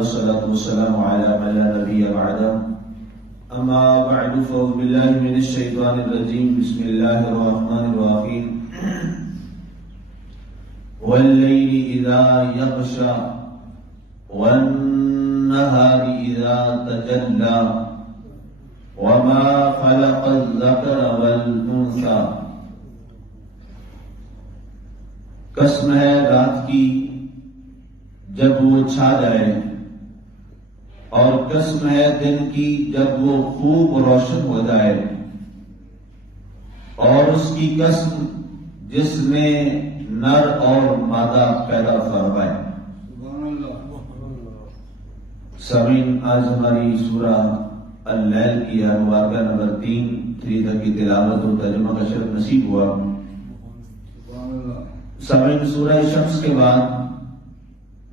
والصلاة والسلام على من لا نبي بعده أما بعد فأعوذ بالله من الشيطان الرجيم بسم الله الرحمن الرحيم والليل إذا يغشى والنهار إذا تجلى وما خلق الذكر والأنثى قسم ہے رات کی جب وہ چھا جائے اور قسم ہے دن کی جب وہ خوب روشن ہو جائے اور اس کی قسم جس نے نر اور مادہ پیدا فرمائے۔ سامعین، آج ہماری سورہ اللیل کی واقعہ نمبر 3 کی تلاوت و ترجمہ کا شرف نصیب ہوا۔ سامعین، سورہ شمس کے بعد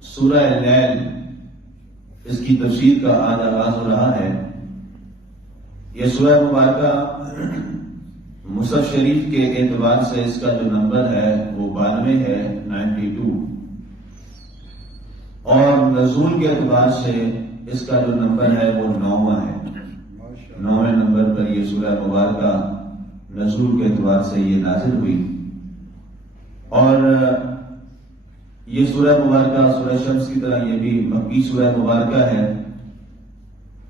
سورہ اللیل اس کی تفسیر کا آج آغاز ہو رہا ہے۔ یہ سورہ مبارکہ مصحف شریف کے اعتبار سے اس کا جو نمبر ہے وہ 92 ہے، 92، اور نزول کے اعتبار سے اس کا جو نمبر ہے وہ 9واں ہے۔ 9ویں نمبر پر یہ سورہ مبارکہ نزول کے اعتبار سے یہ نازل ہوئی، اور یہ سورہ مبارکہ سورہ شمس کی طرح یہ بھی مکی سورہ مبارکہ ہے۔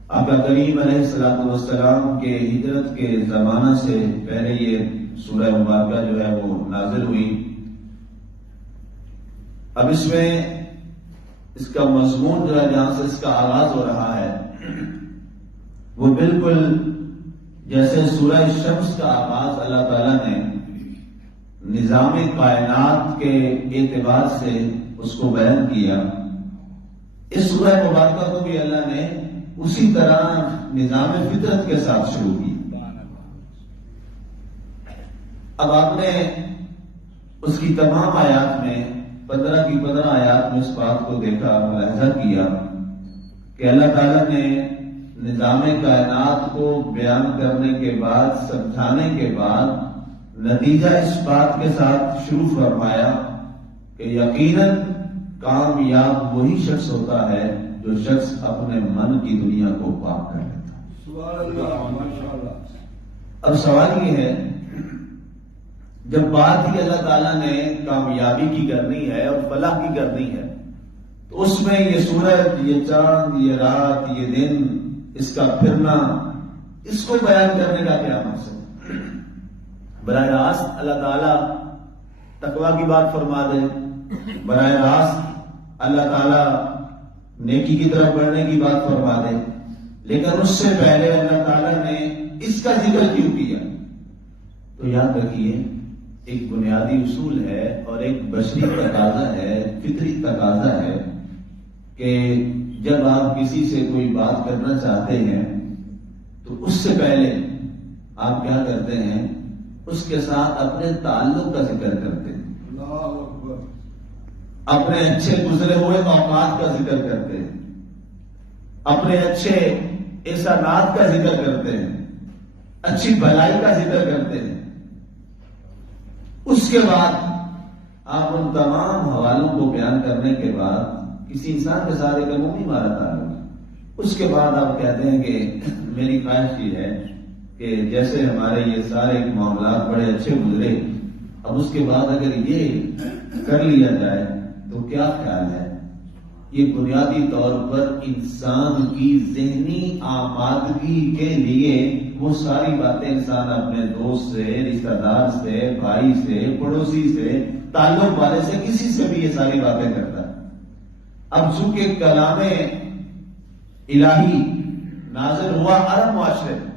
آقا کریم علیہ السلام کے ہجرت کے زمانہ سے پہلے یہ سورہ مبارکہ جو ہے وہ نازل ہوئی۔ اب اس میں اس کا مضمون جو ہے جہاں سے اس کا آغاز ہو رہا ہے وہ بالکل جیسے سورہ شمس کا آغاز اللہ تعالیٰ نے نظام کائنات کے اعتبار سے اس کو بیان کیا، اس سورہ مبارکہ کو بھی اللہ نے اسی طرح نظام فطرت کے ساتھ شروع کی۔ اب آپ نے اس کی تمام آیات میں 15 کی 15 آیات میں اس بات کو دیکھا، ملاحظہ کیا کہ اللہ تعالیٰ نے نظام کائنات کو بیان کرنے کے بعد، سمجھانے کے بعد نتیجہ اس بات کے ساتھ شروع فرمایا کہ یقیناً کامیاب وہی شخص ہوتا ہے جو شخص اپنے من کی دنیا کو پاک کر لیتا ہے۔ اب سوال یہ ہے، جب بات ہی اللہ تعالیٰ نے کامیابی کی کرنی ہے اور فلاح کی کرنی ہے تو اس میں یہ سورج، یہ چاند، یہ رات، یہ دن، اس کا پھرنا، اس کو بیان کرنے کا کیا مقصد؟ براہ راست اللہ تعالیٰ تقویٰ کی بات فرما دے، براہ راست اللہ تعالیٰ نیکی کی طرف بڑھنے کی بات فرما دے، لیکن اس سے پہلے اللہ تعالیٰ نے اس کا ذکر کیوں کیا؟ تو یاد رکھیے، ایک بنیادی اصول ہے اور ایک بشری تقاضا ہے، فطری تقاضا ہے کہ جب آپ کسی سے کوئی بات کرنا چاہتے ہیں تو اس سے پہلے آپ کیا کرتے ہیں؟ اس کے ساتھ اپنے تعلق کا ذکر کرتے ہیں، اپنے اچھے گزرے ہوئے اوقات کا ذکر کرتے ہیں، اپنے اچھے احسانات کا ذکر کرتے ہیں، اچھی بھلائی کا ذکر کرتے ہیں۔ اس کے بعد آپ ان تمام حوالوں کو بیان کرنے کے بعد کسی انسان کے ساتھ ایک عمومی بات آ رہی، اس کے بعد آپ کہتے ہیں کہ میری خواہش یہ ہے کہ جیسے ہمارے یہ سارے معاملات بڑے اچھے گزرے، اب اس کے بعد اگر یہ کر لیا جائے تو کیا خیال ہے؟ یہ بنیادی طور پر انسان کی ذہنی آمادگی کے لیے وہ ساری باتیں انسان اپنے دوست سے، رشتہ دار سے، بھائی سے، پڑوسی سے، تعلق والے سے، کسی سے بھی یہ ساری باتیں کرتا ہے۔ اب چونکہ کلام الہی نازل ہوا عرب معاشرے میں،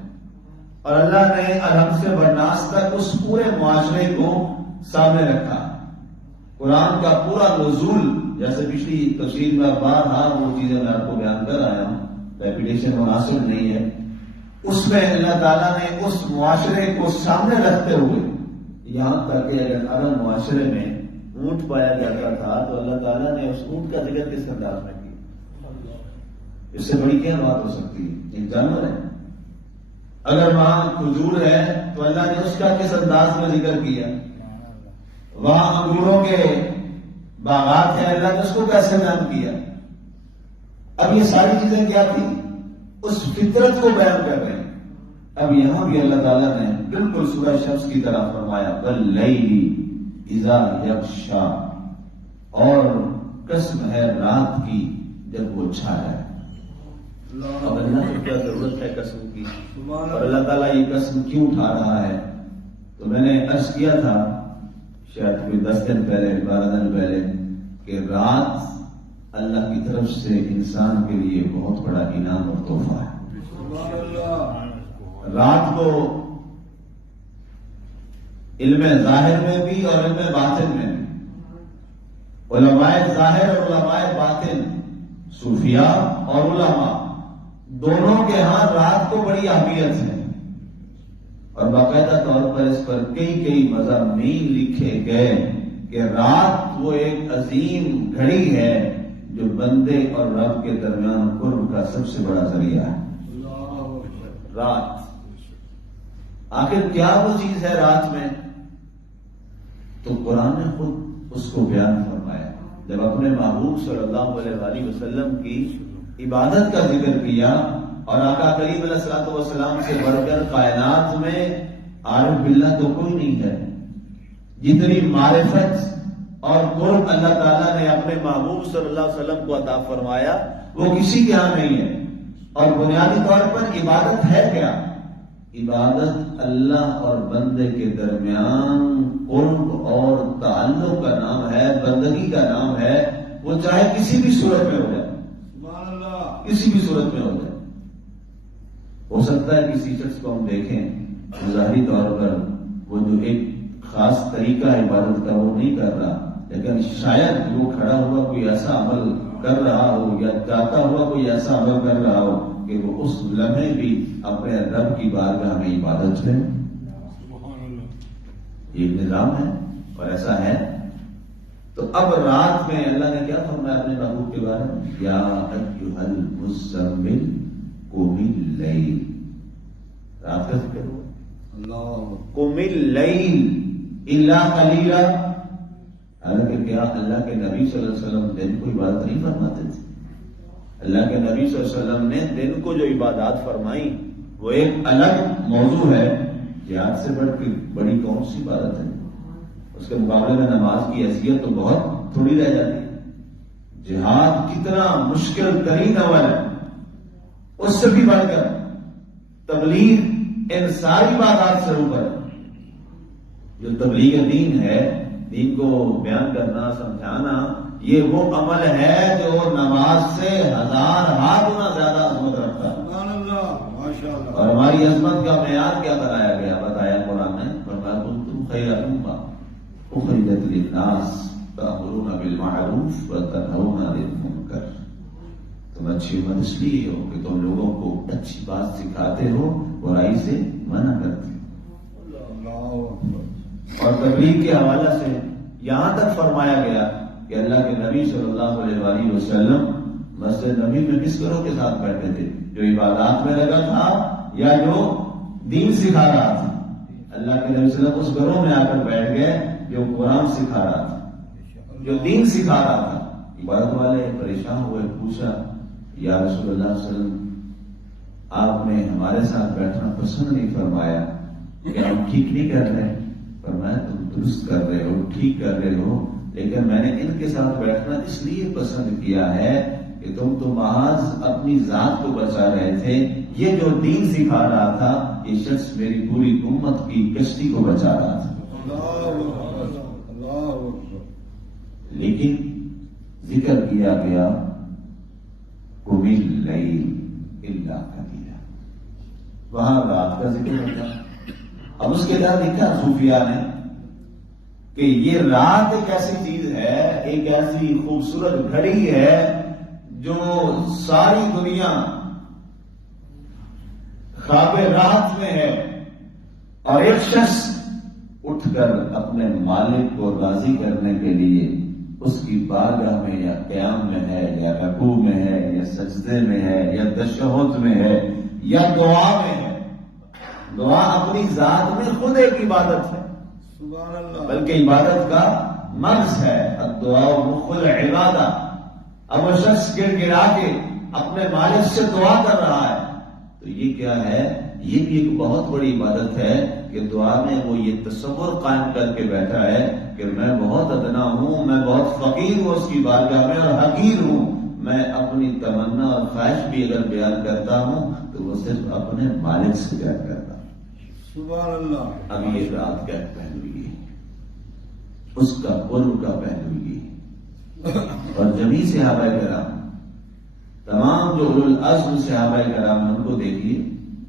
اور اللہ نے الحمد سے برناس تک اس پورے معاشرے کو سامنے رکھا۔ قرآن کا پورا نزول، جیسے پچھلی تفسیر میں بارہا وہ چیزیں میں آپ کو بیان کر آیا ہوں، ریپیٹیشن مناسب نہیں ہے، اس میں اللہ تعالیٰ نے اس معاشرے کو سامنے رکھتے ہوئے یہاں تک کہ اگر عرب معاشرے میں اونٹ پایا جاتا تھا تو اللہ تعالیٰ نے اس اونٹ کا ذکر کس انداز میں کیا؟ اس سے بڑی کیا بات ہو سکتی ہے؟ ایک جانور ہے۔ اگر وہاں کھجور ہے تو اللہ نے اس کا کس انداز میں ذکر کیا؟ وہاں انگوروں کے باغات ہیں، اللہ نے اس کو کیسے بیان کیا؟ اب یہ ساری چیزیں کیا تھی؟ اس فطرت کو بیان کر رہے ہیں. اب یہاں بھی اللہ تعالیٰ نے بالکل سورہ شمس کی طرح فرمایا وَاللَّيْلِ إِذَا يَغْشَىٰ، اور قسم ہے رات کی جب وہ چھایا. اب اللہ کو کیا ضرورت ہے قسم کی، اور اللہ تعالیٰ یہ قسم کیوں اٹھا رہا ہے؟ تو میں نے عرض کیا تھا شاید کوئی 10 دن پہلے 12 دن پہلے کہ رات اللہ کی طرف سے انسان کے لیے بہت بڑا انعام اور تحفہ ہے. رات کو علم ظاہر میں بھی اور علم باطن میں بھی، علماء ظاہر اور علماء باطن، صوفیاء اور علماء دونوں کے ہاں رات کو بڑی اہمیت ہے، اور باقاعدہ طور پر اس پر کئی مضامین لکھے گئے کہ رات وہ ایک عظیم گھڑی ہے جو بندے اور رب کے درمیان قرب کا سب سے بڑا ذریعہ ہے. رات آخر کیا وہ چیز ہے رات میں؟ تو قرآن نے خود اس کو بیان فرمایا جب اپنے محبوب صلی اللہ علیہ وآلہ وسلم کی عبادت کا ذکر کیا، اور آقا کریم علیہ الصلوۃ والسلام سے بڑھ کر کائنات میں عارف باللہ تو کوئی نہیں ہے. جتنی معرفت اور قرب اللہ تعالیٰ نے اپنے محبوب صلی اللہ علیہ وسلم کو عطا فرمایا وہ کسی کے ہاں نہیں ہے. اور بنیادی طور پر عبادت ہے کیا؟ عبادت اللہ اور بندے کے درمیان قرب اور تعلق کا نام ہے، بندگی کا نام ہے. وہ چاہے کسی بھی صورت میں ہو جائے، کسی بھی صورت میں ہو جائے. ہو سکتا ہے کسی شخص کو ہم دیکھیں ظاہری طور پر وہ جو ایک خاص طریقہ ہے عبادت کا وہ نہیں کر رہا، لیکن شاید وہ کھڑا ہوا کوئی ایسا عمل کر رہا ہو یا جاتا ہوا کوئی ایسا عمل کر رہا ہو کہ وہ اس لمحے بھی اپنے رب کی بارگاہ میں عبادت ہے. یہ نظام ہے اور ایسا ہے. تو اب رات میں اللہ نے کیا فرمایا اپنے محبوب کے بارے میں؟ یا ایھا المزمل قم اللیل. رات کا ذکر ہوا، قم اللیل الا قلیلا. حالانکہ کیا اللہ کے نبی صلی اللہ علیہ وسلم دن کو عبادت نہیں فرماتے تھے؟ اللہ کے نبی صلی اللہ علیہ وسلم نے دن کو جو عبادات فرمائی وہ ایک الگ موضوع ہے. جہاد سے بڑھ کے بڑی کون سی عبادت ہے؟ اس کے مقابلے میں نماز کی حیثیت تو بہت تھوڑی رہ جاتی ہے. جہاد کتنا مشکل ترین عمل ہے، اس سے بھی بڑھ کر تبلیغ ان ساری عبادات سے اوپر ہے. جو تبلیغ دین ہے، دین کو بیان کرنا سمجھانا، یہ وہ عمل ہے جو نماز سے 1000 گنا زیادہ عظمت رکھتا ہے. اور ہماری عظمت کا معیار کیا بتایا گیا؟ بتایا قرآن نے، فرمایا کنتم خیر امہ اخرجت للناس تأمرون بالمعروف وتنہون عن المنکر. تم اچھی امت اس لیے ہو کہ تم لوگوں کو اچھی بات سکھاتے ہو، برائی سے منع کرتے ہو. اور تبلیغ کے حوالے سے یہاں تک فرمایا گیا کہ اللہ کے نبی صلی اللہ علیہ وآلہ وسلم مسجد نبی میں کس گروہ کے ساتھ بیٹھے تھے؟ جو عبادات میں لگا تھا یا جو دین سکھا رہا تھا؟ اللہ کے نبی صلی اللہ علیہ وسلم اس گروہ میں آ کر بیٹھ گئے جو قرآن سکھا رہا تھا، جو دین سکھا رہا تھا. عبادت والے پریشان ہوئے، پوچھا یا رسول اللہ صلی اللہ علیہ وسلم آپ نے ہمارے ساتھ بیٹھنا پسند نہیں فرمایا کہ ہم ٹھیک نہیں کر رہے؟ فرمایا تم درست کر رہے ہو، ٹھیک کر رہے ہو، لیکن میں نے ان کے ساتھ بیٹھنا اس لیے پسند کیا ہے کہ تم تو محض اپنی ذات کو بچا رہے تھے، یہ جو دین سکھا رہا تھا یہ شخص میری پوری امت کی کشتی کو بچا رہا تھا. لیکن ذکر کیا گیا قم اللیل الا قلیلا، وہاں رات کا ذکر ہوتا. اب اس کے بعد لکھا صوفیاء نے کہ یہ رات ایک ایسی چیز ہے، ایک ایسی خوبصورت گھڑی ہے جو ساری دنیا خواب راحت میں ہے، اور ایک شخص اٹھ کر اپنے مالک کو راضی کرنے کے لیے اس کی بارگاہ میں یا قیام میں ہے یا رکوع میں ہے یا سجدے میں ہے یا تشہد میں ہے یا دعا میں ہے. دعا اپنی ذات میں خود ایک عبادت ہے، بلکہ عبادت کا مرض ہے. الدعاء مخ العبادہ. اب وہ شخص گر گرا کے اپنے مالک سے دعا کر رہا ہے، تو یہ کیا ہے؟ یہ بھی ایک بہت بڑی عبادت ہے کہ دعا میں وہ یہ تصور قائم کر کے بیٹھا ہے کہ میں بہت ادنا ہوں، میں بہت فقیر ہوں اس کی بارگاہ میں اور حقیر ہوں، میں اپنی تمنا اور خواہش بھی اگر بیان کرتا ہوں تو وہ صرف اپنے مالک سے بیان کرتا ہوں۔ سبحان اللہ۔ اب یہ رات کا ایک پہلو یہ ہے، اس کا قرب کا پہلو یہ ہے۔ اور جمیع صحابہ کرام، تمام جو اولو العزم صحابہ کرام ان کو دیکھیے،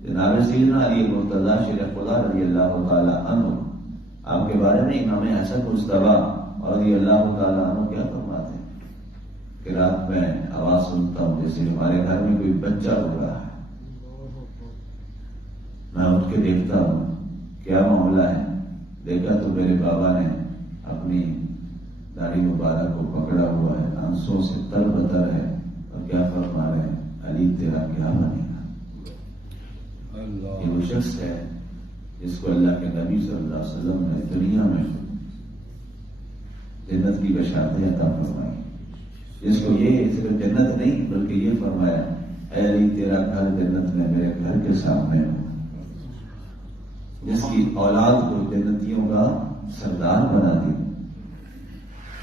جناب سیدنا علی مرتضیٰ شریف اللہ رضی اللہ تعالی عنہ، آپ کے بارے میں امام حسن مجتبیٰ رضی اللہ تعالی عنہ کیا فرماتے ہیں کہ رات میں آواز سنتا ہوں جیسے ہمارے گھر میں کوئی بچہ ہو رہا ہے، میں اٹھ کے دیکھتا ہوں کیا معاملہ ہے، دیکھا تو میرے بابا نے اپنی داڑھی مبارک کو پکڑا ہوا ہے، آنسوں سے تر بتر ہے، اور کیا فرما رہے ہیں، علی تیرا کیا بنے گا۔ یہ وہ شخص ہے جس کو اللہ کے نبی صلی اللہ علیہ وسلم نے دنیا میں جنت کی بشارتیں عطا فرمائی، جس کو یہ صرف جنت نہیں بلکہ یہ فرمایا، اے علی تیرا گھر جنت میں میرے گھر کے سامنے ہو، جس کی اولاد کو جنتیوں کا سردار بنا دی،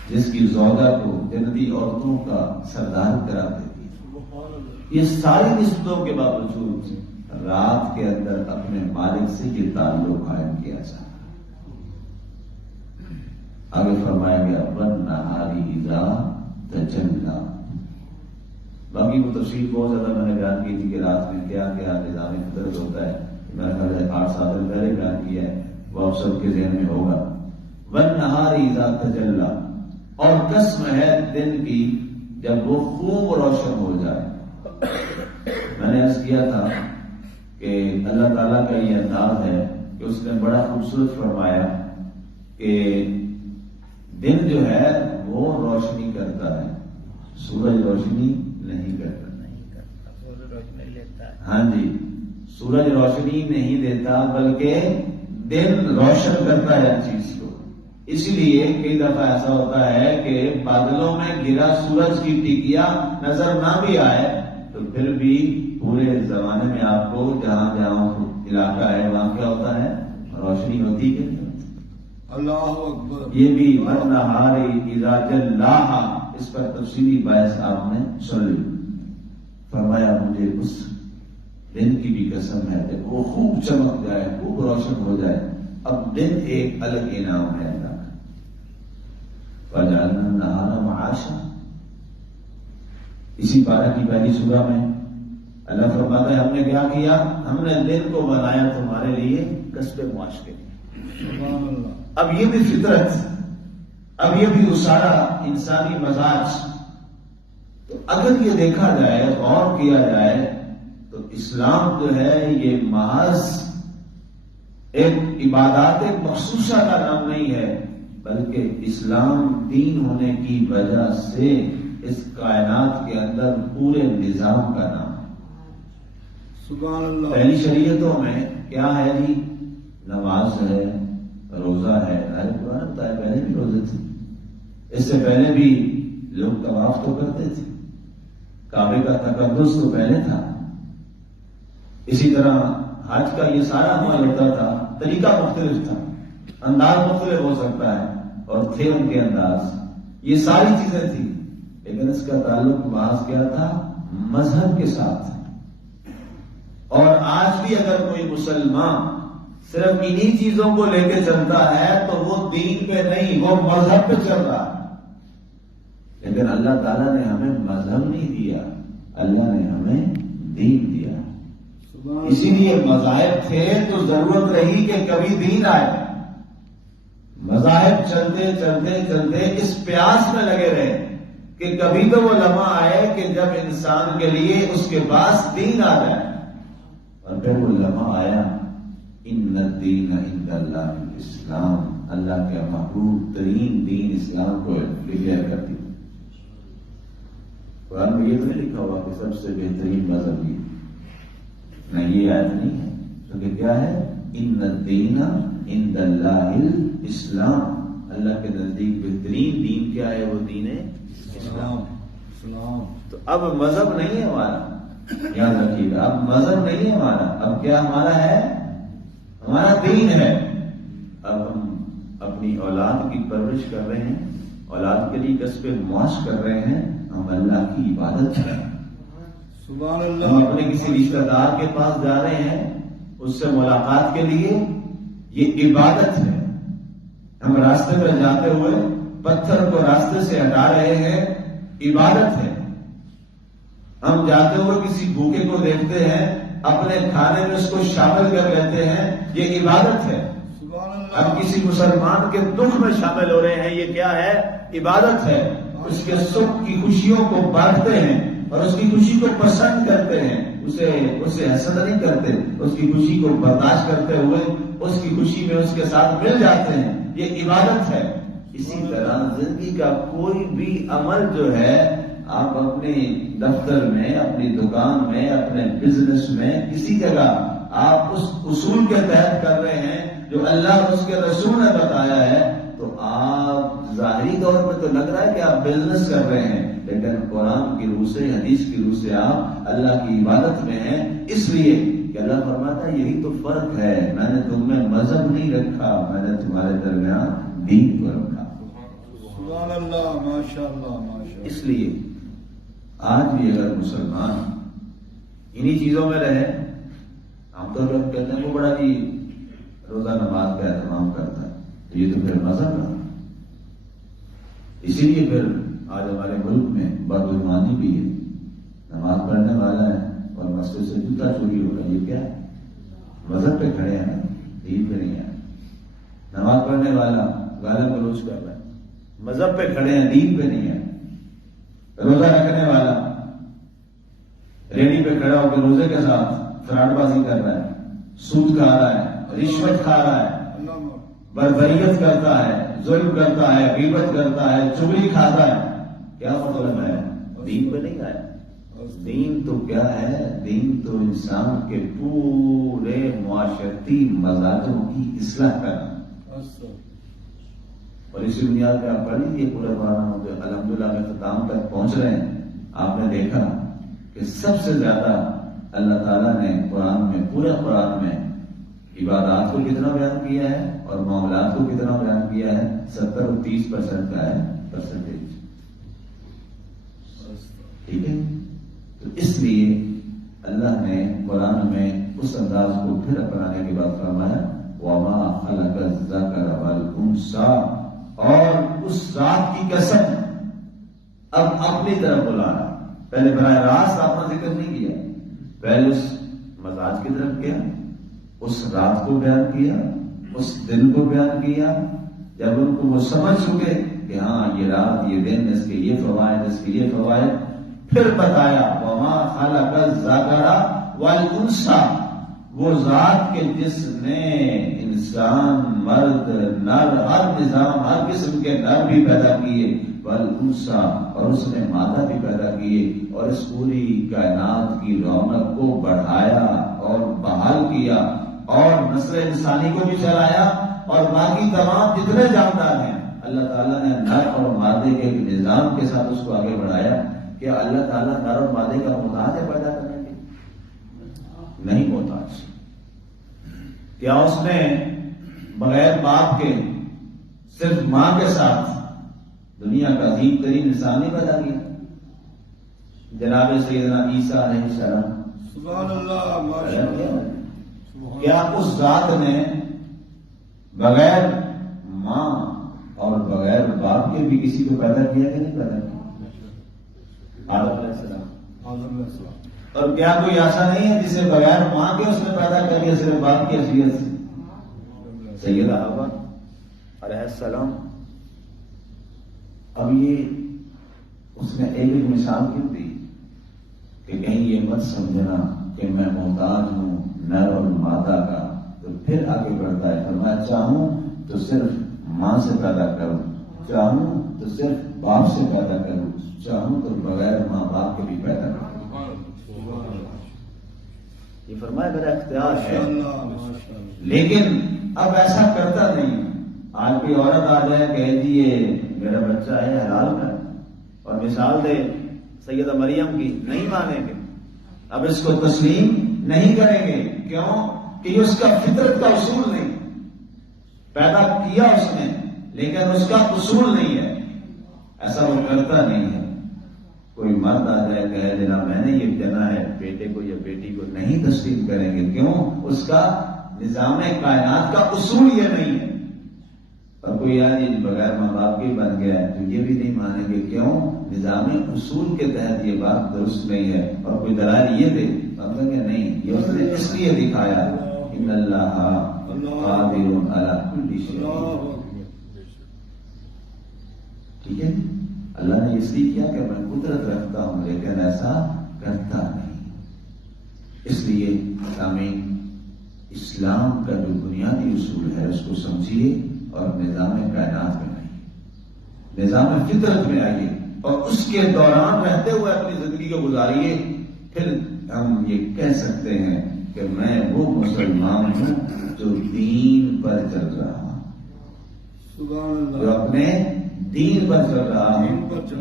جس کی زوجہ کو جنتی عورتوں کا سردار کرا دیتی۔ یہ ساری نسبتوں کے باوجود رات کے اندر اپنے مالک سے یہ تعلق قائم کیا جاتا ہے۔ آگے فرمایا گیا وَالنَّهَارِ إِذَا تَجَلَّى۔ باقی وہ تفصیل بہت زیادہ میں نے بیان کی تھی کہ رات میں کیا کیا نظام فطرت ہوتا ہے، میں نے 8 دن پہلے بیان کیا ہے، وہ آپ سب کے ذہن میں ہوگا۔ وَالنَّهَارِ إِذَا تَجَلَّى، اور قسم ہے دن کی جب وہ خوب روشن ہو جائے۔ میں نے عرض کیا تھا کہ اللہ تعالیٰ کا یہ انداز ہے کہ اس نے بڑا خوبصورت فرمایا کہ دن جو ہے وہ روشنی کرتا ہے، سورج روشنی نہیں کرتا۔ سورج روشنی لیتا ہے، ہاں جی، سورج روشنی نہیں دیتا بلکہ دن روشن کرتا ہے ہر چیز کو۔ اسی لیے کئی دفعہ ایسا ہوتا ہے کہ بادلوں میں گرا سورج کی ٹکیا نظر نہ بھی آئے تو پھر بھی پورے زمانے میں آپ کو جہاں جہاں علاقہ ہے وہاں کیا ہوتا ہے، روشنی ہوتی ہے۔ اللہ اکبر۔ یہ بھی وَالنَّهَارِ إِذَا جَلَّاهَا، اس پر تفصیلی بحث آپ نے سن لی۔ فرمایا مجھے اس دن کی بھی قسم ہے کہ وہ خوب چمک جائے، خوب روشن ہو جائے۔ اب دن ایک الگ انعام ہے اللہ کا۔ وَجَعَلْنَا النَّهَارَ مَعَاشًا، اسی پارہ کی پہلی سورہ میں اللہ فرماتا ہے ہم نے کیا کیا، ہم نے دن کو بنایا تمہارے لیے کسب معاش کے لیے۔ سبحان اللہ۔ اب یہ بھی فطرت، اب یہ بھی اسارہ انسانی مزاج۔ تو اگر یہ دیکھا جائے، غور کیا جائے تو اسلام جو ہے یہ محض ایک عبادات مخصوصہ کا نام نہیں ہے، بلکہ اسلام دین ہونے کی وجہ سے اس کائنات کے اندر پورے نظام کا نام ہے۔ سبحان اللہ۔ پہلی شریعتوں میں کیا ہے جی، نماز ہے، روزہ ہے، قرآن بتایا پہلے بھی روزے تھے، اس سے پہلے بھی لوگ طواف تو کرتے تھے، کعبے کا تقدس تو پہلے تھا، اسی طرح حج کا یہ سارا عمل ہوتا تھا، طریقہ مختلف تھا، انداز مختلف ہو سکتا ہے اور تھے ان کے انداز، یہ ساری چیزیں تھیں، لیکن اس کا تعلق محض کیا تھا، مذہب کے ساتھ۔ اور آج بھی اگر کوئی مسلمان صرف انہی چیزوں کو لے کے چلتا ہے تو وہ دین پہ نہیں، وہ مذہب پہ چل رہا ہے۔ لیکن اللہ تعالیٰ نے ہمیں مذہب نہیں دیا، اللہ نے ہمیں دین دیا۔ اسی لیے مذاہب تھے تو ضرورت رہی کہ کبھی دین آئے، مذاہب چلتے چلتے چلتے اس پیاس میں لگے رہے کہ کبھی تو وہ لمحہ آئے کہ جب انسان کے لیے اس کے پاس دین آ جائے، اور پھر وہ لمحہ آیا، ان الدین عند اللہ الاسلام، اللہ کے محبوب ترین دین اسلام کو ڈکلیئر کر دیا۔ قرآن میں یہ تو نہیں لکھا ہوا کہ سب سے بہترین مذہب یہ نہیں، یہ آیت نہیں ہے، کیونکہ کیا ہے، ان الدین عند اللہ الاسلام، اللہ کے نزدیک بہترین دین کیا ہے، وہ دین اسلام۔ تو اب مذہب نہیں ہے ہمارا، یاد رکھیے گا، اب مذہب نہیں ہے ہمارا، اب کیا ہمارا ہے؟ ہمارا دین ہے۔ اب ہم اپنی اولاد کی پرورش کر رہے ہیں، اولاد کے لیے کسب معاش کر رہے ہیں، ہم اللہ کی عبادت کر رہے ہیں۔ سبحان ہم اللہ۔ اپنے کسی رشتہ دار کے پاس جا رہے ہیں اس سے ملاقات کے لیے، یہ عبادت ہے۔ ہم راستے پر جاتے ہوئے پتھر کو راستے سے ہٹا رہے ہیں، عبادت ہے۔ ہم جاتے ہوئے کسی بھوکے کو دیکھتے ہیں، اپنے کھانے میں اس کو شامل کر لیتے ہیں، یہ عبادت ہے۔ سبحان اللہ۔ ہم کسی مسلمان کے دکھ میں شامل ہو رہے ہیں، یہ کیا ہے؟ عبادت ہے۔ اس کے سکھ کی خوشیوں کو بانٹتے ہیں اور اس کی خوشی کو پسند کرتے ہیں، اسے حسد نہیں کرتے، اس کی خوشی کو برداشت کرتے ہوئے اس کی خوشی میں اس کے ساتھ مل جاتے ہیں، یہ عبادت ہے۔ اسی طرح زندگی کا کوئی بھی عمل جو ہے، آپ اپنے دفتر میں، اپنی دکان میں، اپنے بزنس میں، کسی جگہ آپ اس اصول کے تحت کر رہے ہیں جو اللہ اور اس کے رسول نے بتایا ہے، تو آپ ظاہری طور پہ تو لگ رہا ہے کہ آپ بزنس کر رہے ہیں، لیکن قرآن کی روح سے، حدیث کی روح سے آپ اللہ کی عبادت میں ہیں۔ اس لیے کہ اللہ فرماتا ہے یہی تو فرق ہے، میں نے تم میں مذہب نہیں رکھا، میں نے تمہارے درمیان دین کو رکھا۔ سبحان اللہ، ماشاء اللہ، ماشاء اللہ۔ اس لیے آج بھی اگر مسلمان انہی چیزوں میں رہے، عام طور پر کہتے ہیں وہ بڑا جی روزہ نماز کا اہتمام کرتا ہے، تو یہ تو پھر مذہب رہا۔ اسی لیے پھر آج ہمارے ملک میں بدعنوانی بھی ہے، نماز پڑھنے والا ہے اور مسجد سے جوتا چوری ہو رہا ہے، یہ کیا ہے؟ مذہب پہ کھڑے ہیں، دین پہ نہیں ہے۔ نماز پڑھنے والا گالی گلوچ کر رہا ہے، مذہب پہ کھڑے ہیں، دین پہ نہیں ہے۔ روزہ رکھنے والا ریڈی پہ کھڑا ہو کے روزے کے ساتھ فراڈ بازی کر رہا ہے، سود کھا رہا ہے، رشوت کھا رہا ہے، بربریت کرتا ہے، ظلم کرتا ہے، غیبت کرتا ہے، چغلی کھاتا ہے، کیا مطلب ہے؟ دین پہ نہیں آیا۔ دین تو کیا ہے؟ دین تو انسان کے پورے معاشرتی مزاجوں کی اصلاح کرنا، اور اسی بنیاد پہ آپ پڑھ لیجیے پورے قرآن جو الحمدللہ میں ختام تک پہنچ رہے ہیں۔ آپ نے دیکھا کہ سب سے زیادہ اللہ تعالیٰ نے قرآن میں، پورے قرآن میں عبادات کو کتنا بیان کیا ہے اور معاملات کو کتنا بیان کیا ہے؟ 70 اور 30% کا ہے پرسنٹیج، ٹھیک ہے؟ تو اس لیے اللہ نے قرآن میں اس انداز کو پھر اپنانے کے بعد فرمایا وَمَا خَلَقَ الذَّكَرَ وَالْأُنثَىٰ، اور اس ذات کی قسم، اب اپنی طرف بلانا، پہلے براہ راست آپ نے ذکر نہیں کیا، پہلے اس مزاج کی طرف کیا، اس رات کو بیان کیا، اس دن کو بیان کیا، جب ان کو وہ سمجھ چکے کہ ہاں یہ رات، یہ دن، اس کے یہ فوائد، اس کے یہ فوائد، پھر بتایا وَمَا خَلَقَ الذَّكَرَ وَالْأُنثَىٰ، وہ ذات کے جس نے انسان، مرد، نر، ہر نظام، ہر قسم کے نر بھی پیدا کیے، والانثیٰ، اور اس نے مادہ بھی پیدا کیے، اور اس پوری کائنات کی رونق کو بڑھایا اور بحال کیا، اور نسل انسانی کو بھی چلایا، اور باقی تمام جتنے جاندار ہیں اللہ تعالیٰ نے نر اور مادے کے ایک نظام کے ساتھ اس کو آگے بڑھایا۔ کیا اللہ تعالیٰ نر اور مادے کا محتاج ہے پیدا کرنے کے؟ نہیں محتاج۔ کیا اس نے بغیر باپ کے صرف ماں کے ساتھ دنیا کا عظیم ترین انسان نہیں پیدا کیا؟ جناب سیدنا عیسیٰ علیہ السلام، سبحان اللہ، ماشاء اللہ۔ کیا اس ذات نے بغیر ماں اور بغیر باپ کے بھی کسی کو پیدا کیا کہ نہیں پیدا کیا؟ آدم علیہ السلام۔ اور کیا کوئی ایسا نہیں ہے جسے بغیر ماں کے اس نے پیدا کر لیا صرف باپ کی حیثیت سے؟ سیدہ حوا علیہ السلام۔ اب یہ اس نے ایک مثال کیوں دی کہ کہیں یہ مت سمجھنا کہ میں محتاج ہوں نر اور مادہ کا، تو پھر آگے بڑھتا ہے فرمایا چاہوں تو صرف ماں سے پیدا کروں، چاہوں تو صرف باپ سے پیدا کروں، چاہوں تو بغیر ماں باپ کے بھی پیدا کروں۔ یہ فرمایا میرا اختیار ہے، لیکن اب ایسا کرتا نہیں۔ آج کوئی عورت آ جائے کہہ دیے میرا بچہ ہے حلال کا، اور مثال دے سیدہ مریم کی نہیں مانیں گے، اب اس کو تسلیم نہیں کریں گے. کیوں؟ کہ یہ اس کا فطرت کا اصول نہیں. پیدا کیا اس نے لیکن اس کا اصول نہیں ہے، ایسا وہ کرتا نہیں ہے. کوئی مرد آ جائے کہے جناب میں نے یہ جنا ہے بیٹے کو یا بیٹی کو، نہیں تسلیم کریں گے. کیوں؟ اس کا نظام کائنات کا اصول یہ نہیں ہے. اور کوئی آج بغیر ماں باپ کے بن گیا ہے تو یہ بھی نہیں مانیں گے. کیوں؟ نظام اصول کے تحت یہ بات درست نہیں ہے. اور کوئی دلائل یہ دے مطلب کہ نہیں، یہ اس نے اس لیے دکھایا ان اللہ قادر علی کل شیء. ٹھیک ہے، اللہ نے اس لیے کیا کہ میں قدرت رکھتا ہوں لیکن ایسا کرتا نہیں. اس لیے اسلام کا جو بنیادی اصول ہے اس کو سمجھیے اور نظام کائنات میں آئیے، نظام فطرت میں آئیے اور اس کے دوران رہتے ہوئے اپنی زندگی کو گزاریے. پھر ہم یہ کہہ سکتے ہیں کہ میں وہ مسلمان ہوں جو دین پر چل رہا ہوں، جو اپنے دین پر چل رہا ہوں.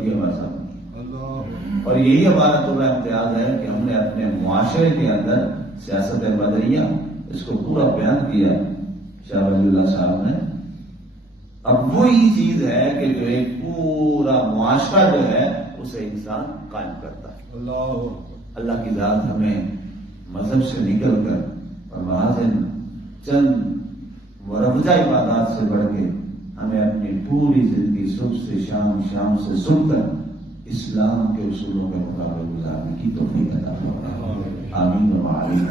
یہ مذہب اور یہی ہمارا تو امتیاز ہے کہ ہم نے اپنے معاشرے کے اندر سیاست بدریہ اس کو پورا بیان کیا شاہ ولی اللہ صاحب نے. اب وہی چیز ہے کہ جو ایک پورا معاشرہ جو ہے اسے انسان قائم کرتا ہے. اللہ کی ذات ہمیں مذہب سے نکل کر اور محض چند مربوطہ عبادات سے بڑھ کے ہمیں اپنی پوری زندگی صبح سے شام، شام سے صبح تک اسلام کے اصولوں کے مطابق گزارنے کی توفیق عطا فرمائے. آمین و آمین.